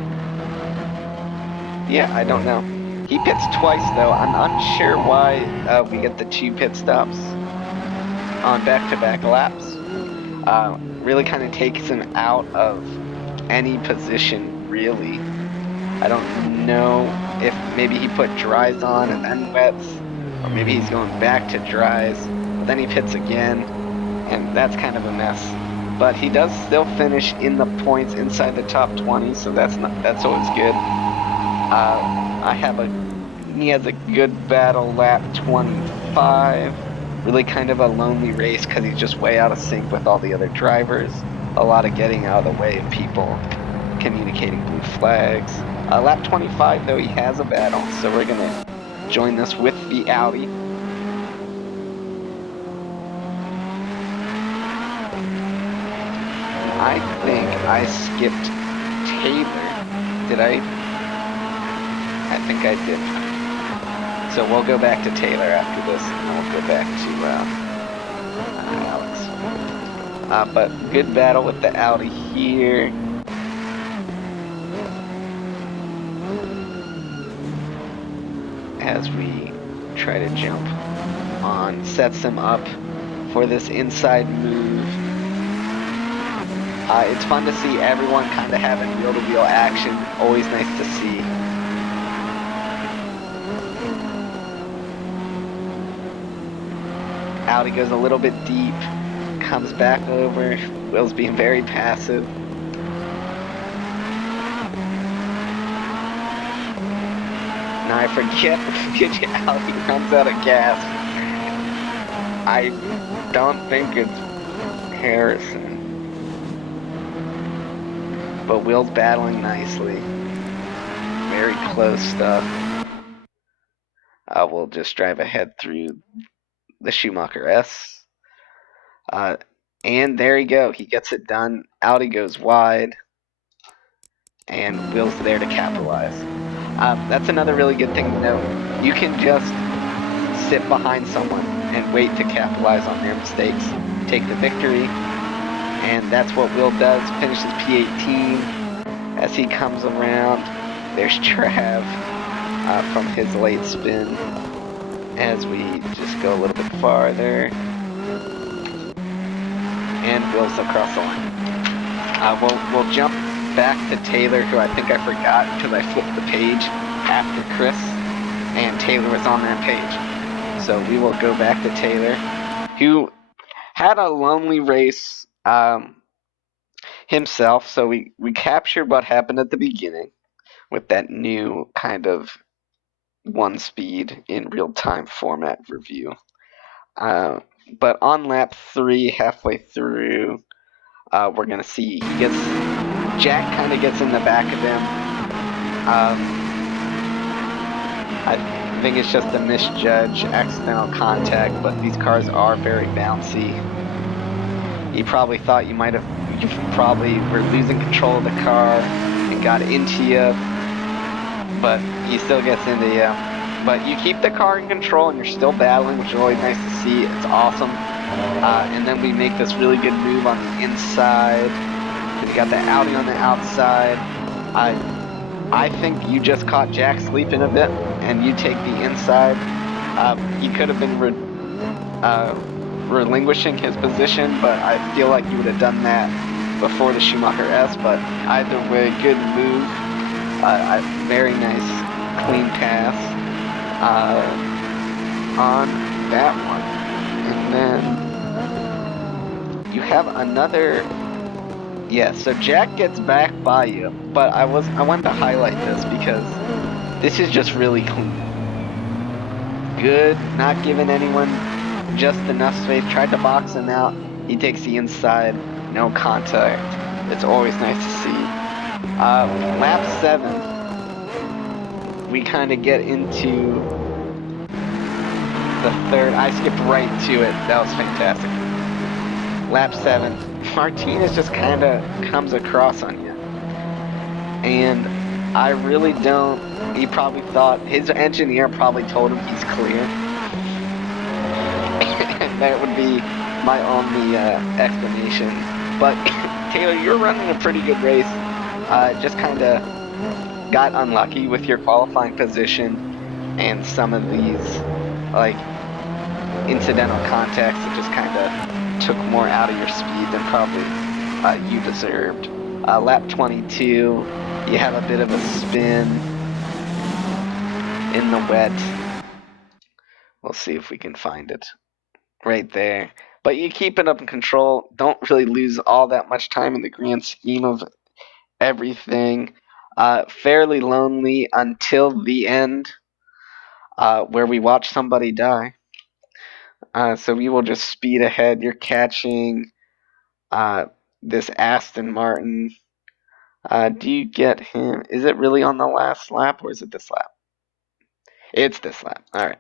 Yeah, I don't know. He pits twice though. I'm unsure why we get the 2 pit stops on back-to-back laps. Really kind of takes him out of any position, really. I don't know if maybe he put dries on and then wets, or maybe he's going back to dries, but then he pits again, and that's kind of a mess. But he does still finish in the points inside the top 20, so that's always good. He has a good battle lap 25. Really kind of a lonely race because he's just way out of sync with all the other drivers. A lot of getting out of the way of people communicating blue flags. Lap 25, though, he has a battle, so we're going to join this with the Audi. I think I skipped Taylor. Did I? I think I did. So we'll go back to Taylor after this, and then we'll go back to Alex. But good battle with the Audi here. As we try to jump on, sets him up for this inside move. It's fun to see everyone kind of having wheel-to-wheel action. Always nice to see. Audi goes a little bit deep, comes back over. Will's being very passive. Now I forget which Audi runs out of gas. I don't think it's Harrison. But Will's battling nicely. Very close stuff. We'll just drive ahead through the Schumacher S. And there you go. He gets it done. Audi goes wide. And Will's there to capitalize. That's another really good thing to note. You can just sit behind someone and wait to capitalize on their mistakes, take the victory, and that's what Will does. Finishes P18 as he comes around. There's Trav from his late spin as we just go a little bit farther, and Will's across the line. We'll jump back to Taylor, who I think I forgot because I flipped the page after Chris, and Taylor was on that page. So we will go back to Taylor, who had a lonely race himself. So we captured what happened at the beginning with that new kind of one speed in real time format review. But on lap 3, halfway through, we're gonna see Jack kind of gets in the back of him. I think it's just a misjudge, accidental contact, but these cars are very bouncy. He probably thought you probably were losing control of the car and got into you, but he still gets into you. But you keep the car in control and you're still battling, which is always nice to see. It's awesome. And then we make this really good move on the inside. We got the Audi on the outside. I think you just caught Jack sleeping a bit, and you take the inside. He could have been relinquishing his position, but I feel like you would have done that before the Schumacher S. But either way, good move. Very nice, clean pass on that one. And then you have another. Yeah, so Jack gets back by you, but I wanted to highlight this because this is just really clean. Good, not giving anyone just enough space. Tried to box him out. He takes the inside, no contact. It's always nice to see. Lap 7, we kind of get into the third. I skipped right to it. That was fantastic. Lap 7, Martinez just kind of comes across on you. And I really don't. He probably thought, his engineer probably told him he's clear. That would be my only explanation. But Taylor, you're running a pretty good race. Just kind of got unlucky with your qualifying position and some of these like incidental contacts that just kind of took more out of your speed than probably you deserved. Lap 22, you have a bit of a spin in the wet. We'll see if we can find it right there. But you keep it up in control. Don't really lose all that much time in the grand scheme of everything. Fairly lonely until the end, where we watch somebody die. So we will just speed ahead. You're catching this Aston Martin. Do you get him? Is it really on the last lap or is it this lap? It's this lap. All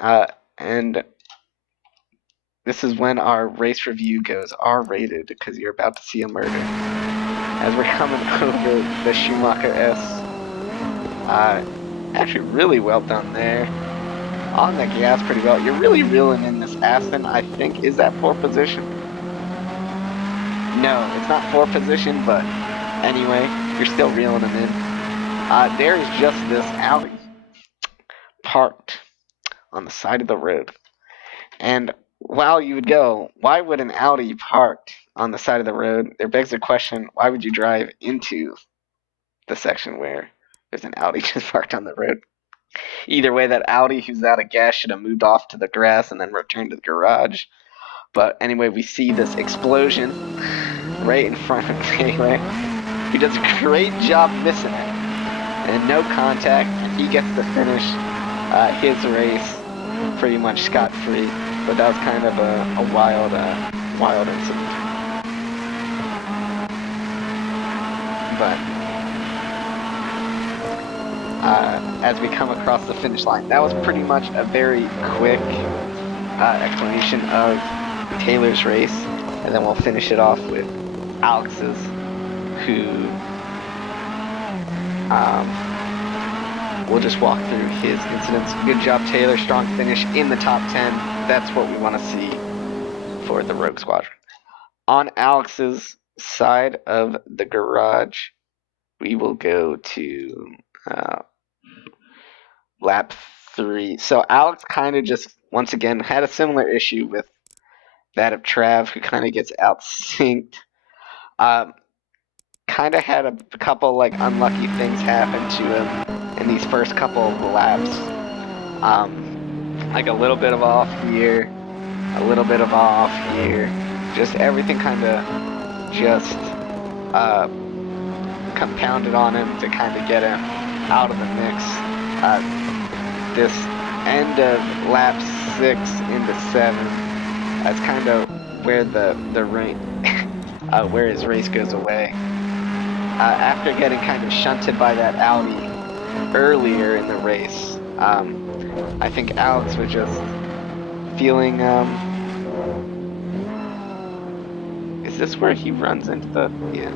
right. And this is when our race review goes R-rated because you're about to see a murder. As we're coming over the Schumacher S. Actually really well done there. On the gas pretty well. You're really reeling in this Aston, I think. Is that 4th position? No, it's not 4th position, but anyway, you're still reeling them in. There is just this Audi parked on the side of the road. And while you would go, why would an Audi parked on the side of the road? There begs the question, why would you drive into the section where there's an Audi just parked on the road? Either way, that Audi who's out of gas should have moved off to the grass and then returned to the garage. But anyway, we see this explosion right in front of Taylor, who does a great job missing it. And no contact, and he gets to finish his race pretty much scot-free. But that was kind of a wild incident. But as we come across the finish line, that was pretty much a very quick explanation of Taylor's race, and then we'll finish it off with Alex's, who we'll just walk through his incidents. Good job, Taylor. Strong finish in the top 10. That's what we want to see for the Rogue Squadron. On Alex's side of the garage, we will go to lap 3. So Alex kind of just, once again, had a similar issue with that of Trav, who kind of gets outsynced. Kind of had a couple like unlucky things happen to him in these first couple of laps. Like a little bit of off here, a little bit of off here. Just everything kind of just compounded on him to kind of get him out of the mix. This end of lap 6 into 7, that's kind of where the where his race goes away. After getting kind of shunted by that Audi earlier in the race, I think Alex was just feeling. Is this where he runs into the? Yeah.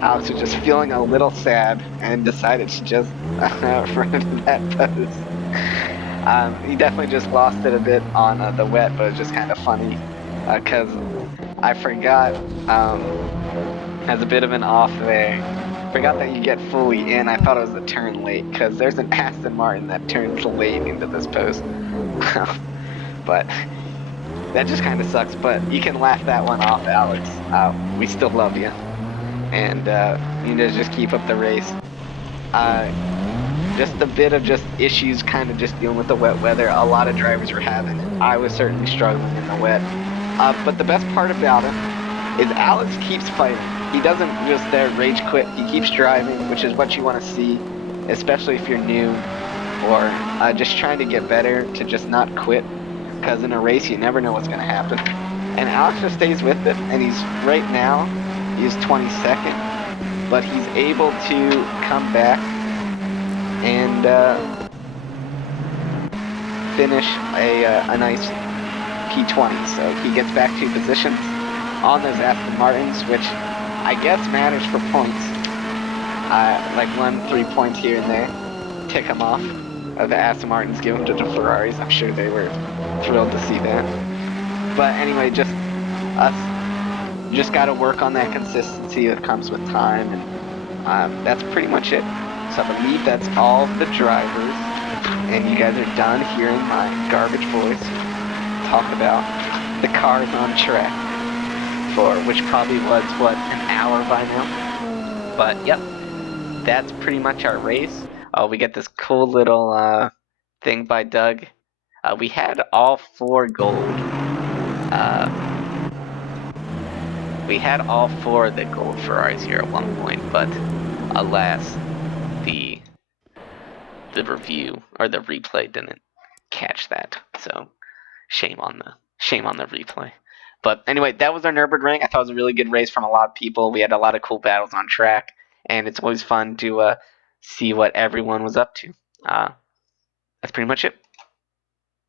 Alex was just feeling a little sad and decided to just run into that post. He definitely just lost it a bit on the wet, but it's just kind of funny because I forgot, as a bit of an off there, forgot that you get fully in. I thought it was a turn late because there's an Aston Martin that turns late into this post. But that just kind of sucks, but you can laugh that one off, Alex. We still love you. And you need to just keep up the race. Just a bit of just issues kind of just dealing with the wet weather. A lot of drivers were having it. I was certainly struggling in the wet. But the best part about it is Alex keeps fighting. He doesn't just rage quit. He keeps driving, which is what you want to see, especially if you're new or just trying to get better, to just not quit. Because in a race, you never know what's going to happen. And Alex just stays with it, and he's right now, he's 22nd, but he's able to come back and finish a nice P20. So he gets back 2 positions on those Aston Martins, which I guess matters for points. Like 1-3 points here and there, tick him off. The Aston Martins give them to the Ferraris. I'm sure they were thrilled to see that. But anyway, just us just got to work on that consistency that comes with time, and that's pretty much it. So I believe that's all of the drivers, and you guys are done hearing my garbage voice talk about the cars on track, for which probably was an hour by now. But yep, that's pretty much our race. We get this cool little thing by Doug. We had all 4 gold. We had all 4 of the gold Ferraris here at one point, but alas, the review or the replay didn't catch that. So shame on the replay. But anyway, that was our Nurburgring. I thought it was a really good race from a lot of people. We had a lot of cool battles on track, and it's always fun to see what everyone was up to. That's pretty much it.